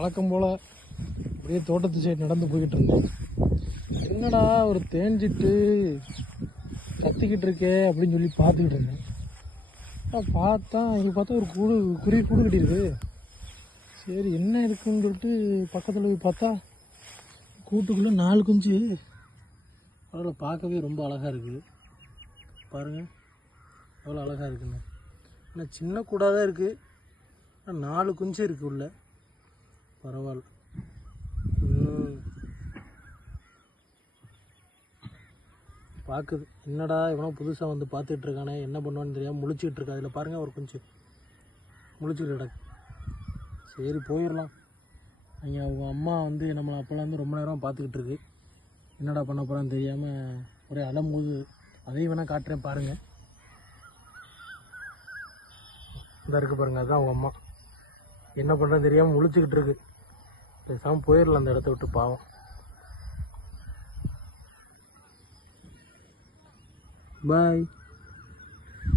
வழக்கம் போல் அப்படியே தோட்டத்து சைடு நடந்து போய்கிட்டு இருந்தேன். என்னடா ஒரு தேஞ்சிட்டு கத்திக்கிட்டு இருக்கே அப்படின்னு சொல்லி பார்த்துக்கிட்டு இருந்தேன். பார்த்தா இங்கே பார்த்தா ஒரு குருவி கூடு கட்டியிருக்கு. சரி என்ன இருக்குன்னு சொல்லிட்டு பக்கத்தில் போய் பார்த்தா கூட்டுக்குள்ளே 4 குஞ்சு. அதில் பார்க்கவே ரொம்ப அழகாக இருக்குது. பாருங்கள் எவ்வளோ அழகாக இருக்குன்னு. ஆனால் சின்ன கூடாக தான் இருக்குது. ஆனால் 4 குஞ்சு இருக்குது உள்ள. பரவாயில்ல. பார்க்குது. என்னடா இவனோ புதுசாக வந்து பார்த்துட்டு இருக்கானே, என்ன பண்ணுவான்னு தெரியாமல் முழிச்சிக்கிட்டு இருக்கா. அதில் பாருங்கள் ஒரு குஞ்சு முழிச்சிக்கிட்டு கிடக்கு. சரி போயிடலாம். அங்கே அவங்க அம்மா வந்து நம்மளை அப்போல்லாம் வந்து ரொம்ப நேரம் பார்த்துக்கிட்டு இருக்கு. என்னடா பண்ண போகிறான்னு தெரியாமல் ஒரே அலம்போது. அதையும் வேணால் காட்டுறேன் பாருங்கள். இதாக இருக்குது பாருங்கள், அதுதான் அவங்க அம்மா. என்ன பண்ணுறதுன்னு தெரியாமல் முழிச்சிக்கிட்டு இருக்கு. பேசாமல் போயிடலாம் அந்த இடத்த விட்டு, பாவம். பாய்.